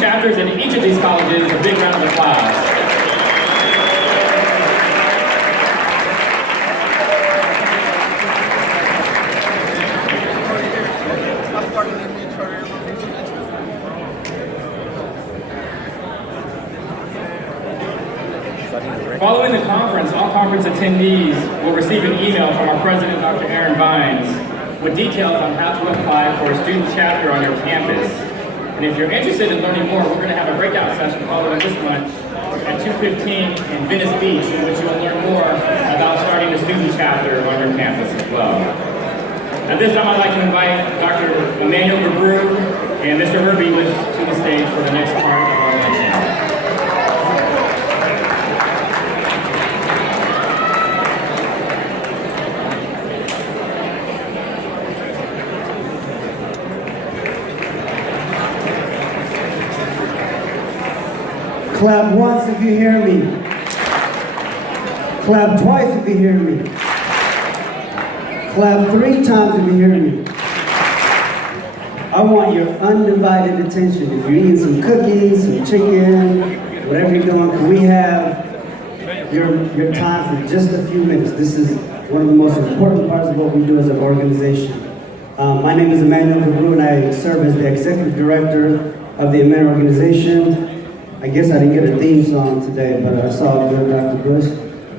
chapters in each of these colleges a big round of applause. Following the conference, all conference attendees will receive an email from our president, Dr. Aaron Vines, with details on how to apply for a student chapter on your campus. And if you're interested in learning more, we're going to have a breakout session following this lunch at 2:15 in Venice Beach, in which you'll learn more about starting a student chapter on your campus as well. At this time, I'd like to invite Dr. A2MEND and Mr. Herb English to the stage for the next part of our luncheon. Clap once if you hear me. Clap twice if you hear me. Clap 3 times if you hear me. I want your undivided attention. If you're eating some cookies, some chicken, whatever you're doing, can we have your time for just a few minutes? This is one of the most important parts of what we do as an organization. My name is A2MEND, and I serve as the Executive Director of the A2MEND organization. I guess I didn't get a theme song today, but I saw it good after Bush.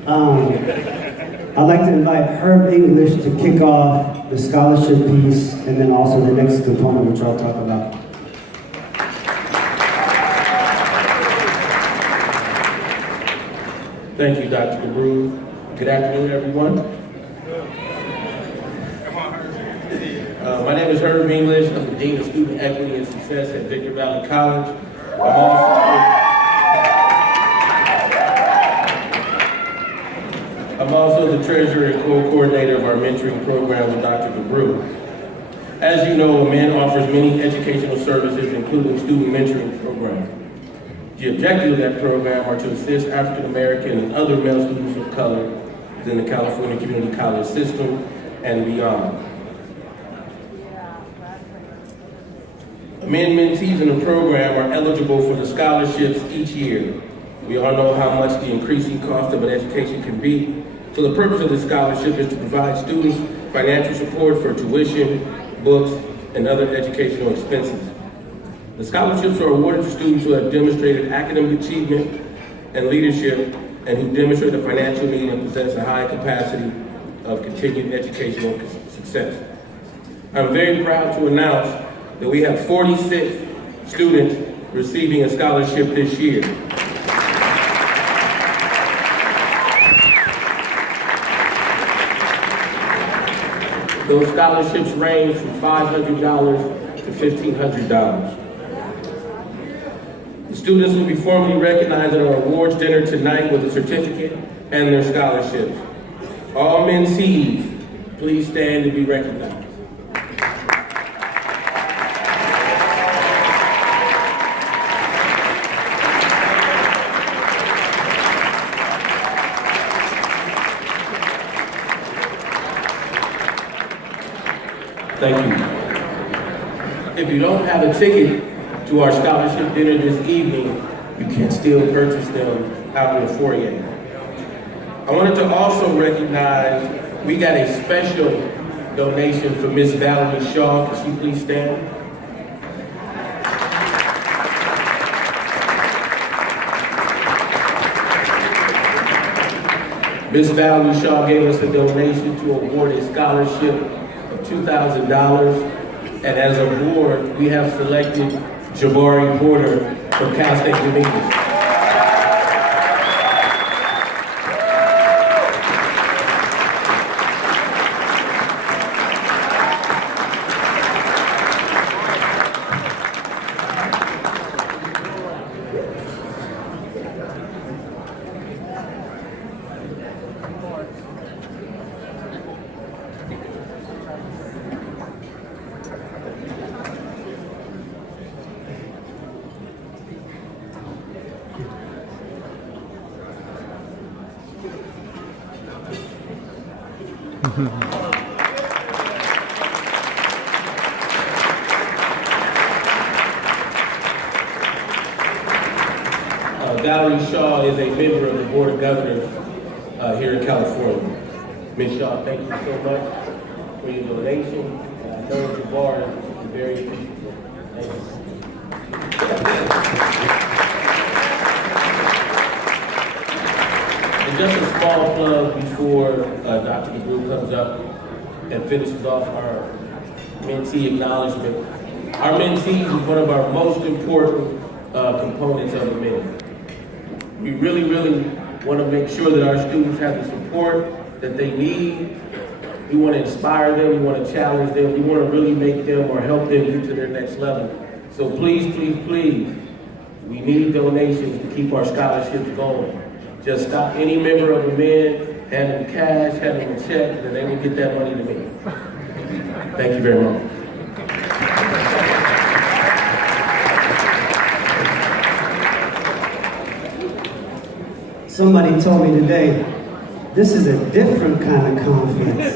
I'd like to invite Herb English to kick off the scholarship piece and then also the next component, which I'll talk about. Thank you, Dr. DeBrew. Good afternoon, everyone. My name is Herb English. I'm the Dean of Student Equity and Success at Victor Valley College. I'm also the treasurer and co-coordinator of our mentoring program with Dr. DeBrew. As you know, A2MEND offers many educational services, including student mentoring programs. The objective of that program are to assist African American and other male students of color within the California Community College system and beyond. A2MEND mentees in the program are eligible for the scholarships each year. We all know how much the increasing cost of an education can be. So the purpose of this scholarship is to provide students financial support for tuition, books, and other educational expenses. The scholarships are awarded to students who have demonstrated academic achievement and leadership and who demonstrate a financial need and possess a high capacity of continued educational success. I'm very proud to announce that we have 46 students receiving a scholarship this year. Those scholarships range from $500 to $1,500. The students will be formally recognized at our awards dinner tonight with a certificate and their scholarships. All mentees, please stand to be recognized. Thank you. If you don't have a ticket to our scholarship dinner this evening, you can still purchase them out in the foyer. I wanted to also recognize, we got a special donation from Miss Valerie Shaw. Could she please stand? Miss Valerie Shaw gave us a donation to award a scholarship of $2,000. And as a board, we have selected Jabari Porter from Cal State Dominguez. Valerie Shaw is a member of the Board of Governors here in California. Ms. Shaw, thank you so much for your donation. And I know the bar is very appreciative. Thank you. And just a small plug before Dr. DeGrew comes up and finishes off our mentee acknowledgement. Our mentees is one of our most important components of the men. We really, really want to make sure that our students have the support that they need. We want to inspire them, we want to challenge them, we want to really make them or help them get to their next level. So please, please, please, we need donations to keep our scholarships going. Just stop any member of the men, hand them cash, hand them a check, and they will get that money to me. Thank you very much. Somebody told me today, this is a different kind of conference.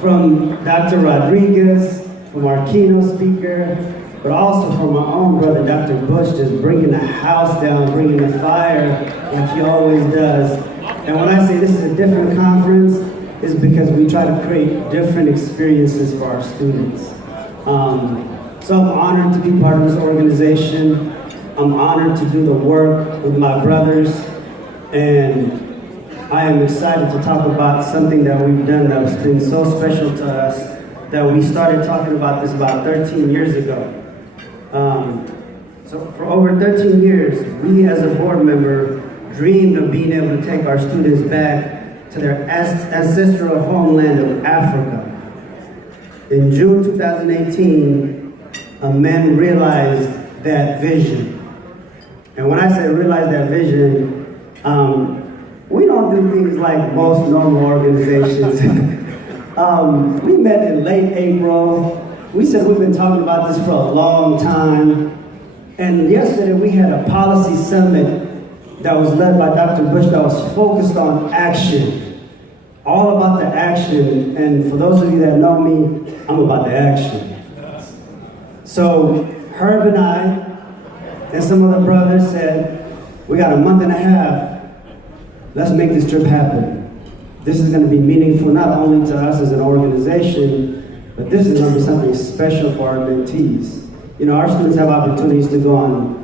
From Dr. Rodriguez, from our keynote speaker, but also from our own brother, Dr. Bush, just bringing the house down, bringing the fire like he always does. And when I say this is a different conference, it's because we try to create different experiences for our students. So I'm honored to be part of this organization. I'm honored to do the work with my brothers, and I am excited to talk about something that we've done that's been so special to us that we started talking about this about 13 years ago. So for over 13 years, we as a board member dreamed of being able to take our students back to their ancestral homeland of Africa. In June 2018, A2MEND realized that vision. And when I say realize that vision, we don't do things like most normal organizations. We met in late April. We said we've been talking about this for a long time. And yesterday we had a policy summit that was led by Dr. Bush that was focused on action. All about the action. And for those of you that know me, I'm about the action. So Herb and I, and some of the brothers said, we got a month and a half. Let's make this trip happen. This is going to be meaningful not only to us as an organization, but this is going to be something special for our mentees. You know, our students have opportunities to go on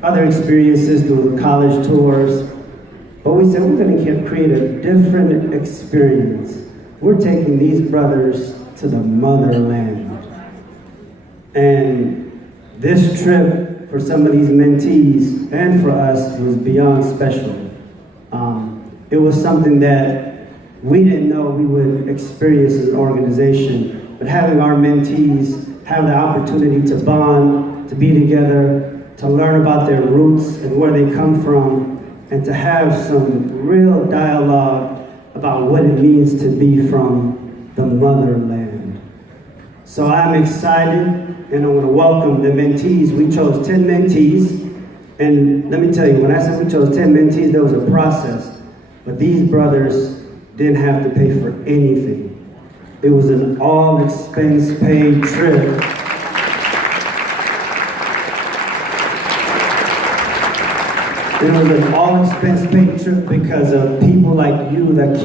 other experiences, do college tours, but we said we're going to create a different experience. We're taking these brothers to the motherland. And this trip for some of these mentees and for us was beyond special. It was something that we didn't know we would experience as an organization, but having our mentees have the opportunity to bond, to be together, to learn about their roots and where they come from, and to have some real dialogue about what it means to be from the motherland. So I'm excited, and I want to welcome the mentees. We chose 10 mentees, and let me tell you, when I said we chose 10 mentees, there was a process. But these brothers didn't have to pay for anything. It was an all-expense-paid trip. It was an all-expense-paid trip because of people like you that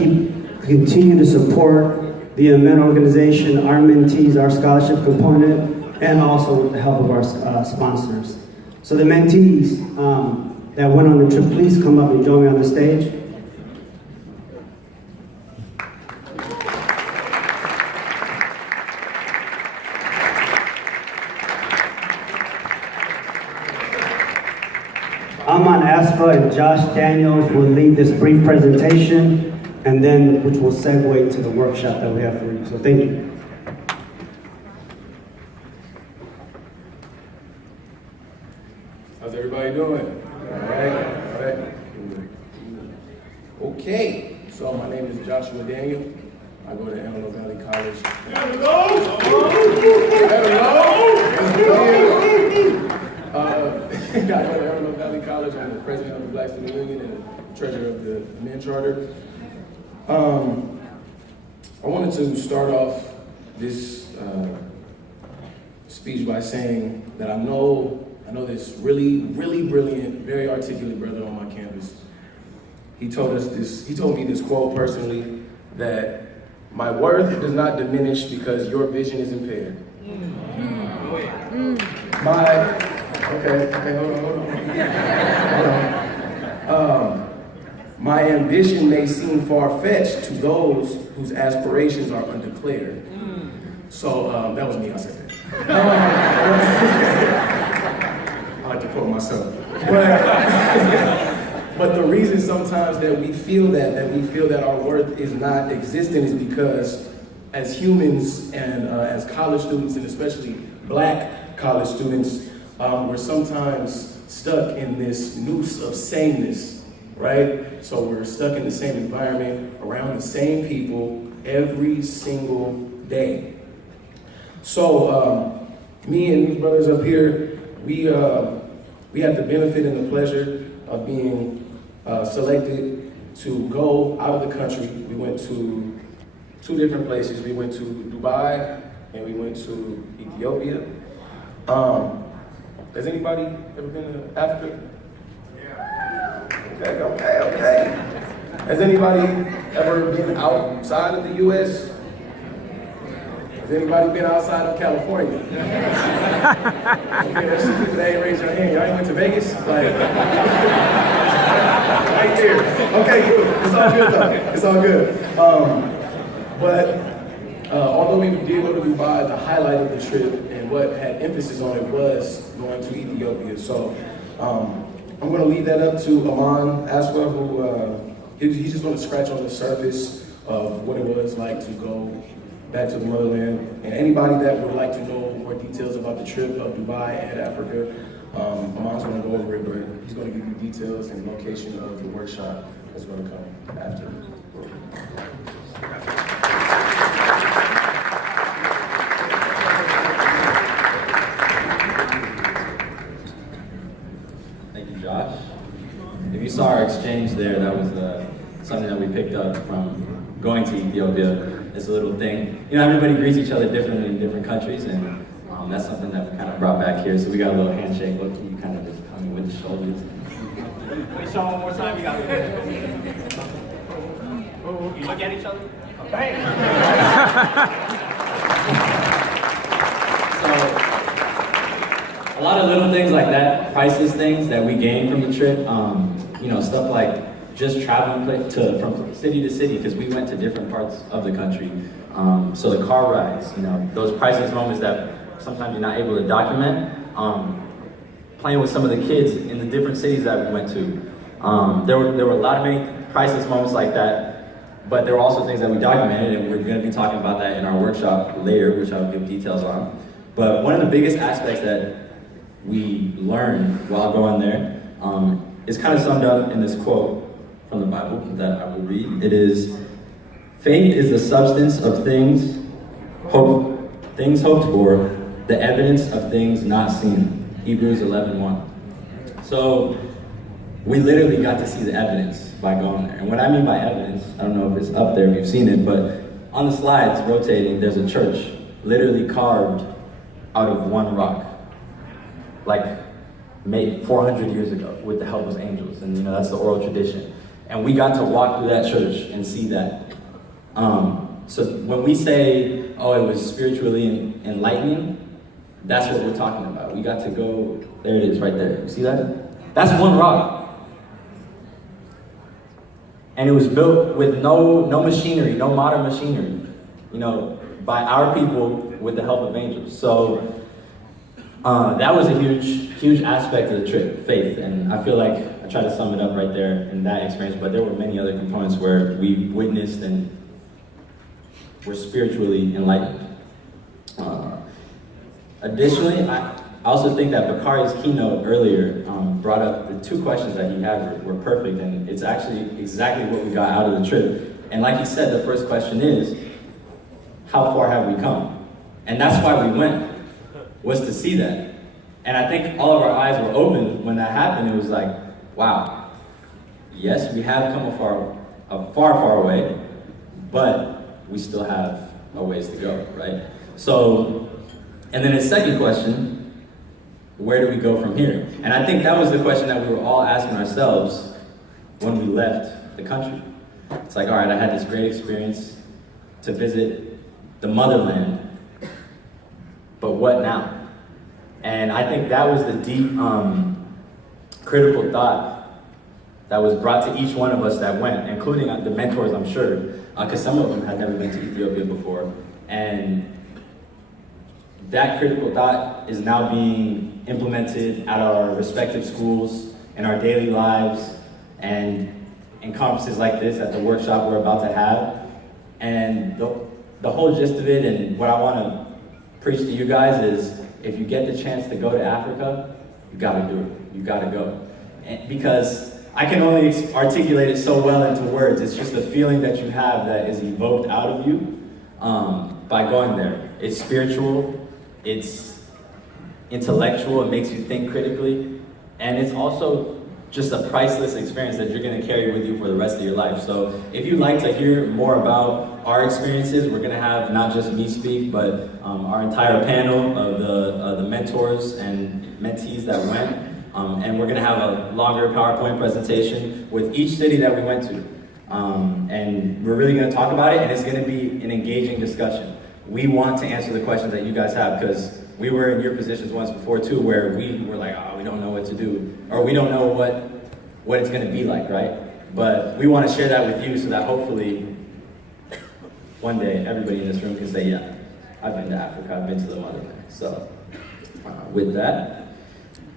continue to support the A2MEND organization, our mentees, our scholarship component, and also with the help of our sponsors. So the mentees that went on the trip, please come up and join me on the stage. Aman Asfa and Josh Daniels will lead this brief presentation, and then which will segue to the workshop that we have for you. So thank you. How's everybody doing? All right. Okay, so my name is Joshua Daniel. I go to Antelope Valley College. I go to Antelope Valley College. I'm the president of the Black Student Union and treasurer of the Men Charter. I wanted to start off this speech by saying that I know know this really, really brilliant, very articulate brother on my campus. He told me this quote personally, that my worth does not diminish because your vision is impaired. Hold on. My ambition may seem far-fetched to those whose aspirations are undeclared. So that was me, I said that. I like to quote myself. But the reason sometimes that we feel that our worth is not existent is because as humans and as college students, and especially black college students, we're sometimes stuck in this noose of sameness, right? So we're stuck in the same environment, around the same people, every single day. So me and these brothers up here, we had the benefit and the pleasure of being selected to go out of the country. We went to 2 different places. We went to Dubai and we went to Ethiopia. Has anybody ever been to Africa? Yeah. Okay. Has anybody ever been outside of the U.S.? Has anybody been outside of California? Okay, there's some people that ain't raised their hand. Y'all ain't went to Vegas? Like, right there. Okay, good. It's all good though. It's all good. But although we did go to Dubai, the highlight of the trip and what had emphasis on it was going to Ethiopia. So I'm going to leave that up to A2MEND Aswa, who he's just going to scratch on the surface of what it was like to go back to the motherland. And anybody that would like to know more details about the trip of Dubai and Africa, A2MEND's going to go over it, but he's going to give you details and location of the workshop that's going to come after. Thank you, Josh. If you saw our exchange there, that was something that we picked up from going to Ethiopia. It's a little thing. You know, everybody greets each other differently in different countries, and that's something that we kind of brought back here. So we got a little handshake. Look, you kind of just coming with the shoulders. We show one more time. You got it. You look at each other. Bang. So, a lot of little things like that, priceless things that we gained from the trip. You know, stuff like just traveling from city to city, because we went to different parts of the country. So the car rides, you know, those priceless moments that sometimes you're not able to document. Playing with some of the kids in the different cities that we went to. There were a lot of many priceless moments like that, but there were also things that we documented, and we're going to be talking about that in our workshop later, which I'll give details on. But one of the biggest aspects that we learned while going there is kind of summed up in this quote from the Bible that I will read. It is, "Faith is the substance of things hoped for, the evidence of things not seen." Hebrews 11:1. So we literally got to see the evidence by going there. And what I mean by evidence, I don't know if it's up there, if you've seen it, but on the slides rotating, there's a church literally carved out of one rock, like made 400 years ago with the help of angels. And you know, that's the oral tradition. And we got to walk through that church and see that. So when we say, oh, it was spiritually enlightening, that's what we're talking about. We got to go, there it is right there. You see that? That's one rock. And it was built with no machinery, no modern machinery, you know, by our people with the help of angels. So that was a huge aspect of the trip, faith. And I feel like I tried to sum it up right there in that experience, but there were many other components where we witnessed and were spiritually enlightened. Additionally, I also think that Bakari's keynote earlier brought up the 2 questions that he had were perfect, and it's actually exactly what we got out of the trip. And like he said, the first question is, how far have we come? And that's why we went, was to see that. And I think all of our eyes were open when that happened. It was like, wow, yes, we have come a far way, but we still have a ways to go, right? So, and then his second question where do we go from here? And I think that was the question that we were all asking ourselves when we left the country. It's like, all right, I had this great experience to visit the motherland, but what now? And I think that was the deep, critical thought that was brought to each one of us that went, including the mentors, I'm sure, because some of them had never been to Ethiopia before. And that critical thought is now being implemented at our respective schools, in our daily lives, and in conferences like this, at the workshop we're about to have. And the whole gist of it, and what I want to preach to you guys is, if you get the chance to go to Africa, you gotta do it. You gotta go. And because I can only articulate it so well into words. It's just a feeling that you have that is evoked out of you by going there. It's spiritual, it's intellectual, it makes you think critically, and it's also just a priceless experience that you're going to carry with you for the rest of your life. So if you'd like to hear more about our experiences, we're going to have not just me speak, but our entire panel of the mentors and mentees that went. And we're going to have a longer PowerPoint presentation with each city that we went to. And we're really going to talk about it, and it's going to be an engaging discussion. We want to answer the questions that you guys have, because we were in your positions once before too, where we were like, oh, we don't know what to do, or we don't know what it's going to be like, right? But we want to share that with you so that hopefully one day everybody in this room can say, yeah, I've been to Africa, I've been to the motherland. So with that,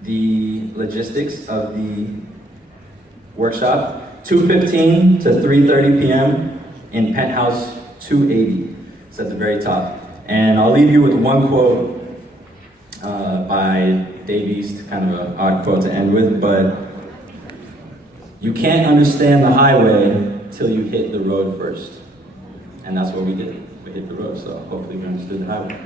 the logistics of the workshop, 2:15 to 3:30 p.m. in penthouse 280. It's at the very top. And I'll leave you with one quote by Dave East, kind of an odd quote to end with, but you can't understand the highway till you hit the road first. And that's what we did. We hit the road, so hopefully we understood the highway.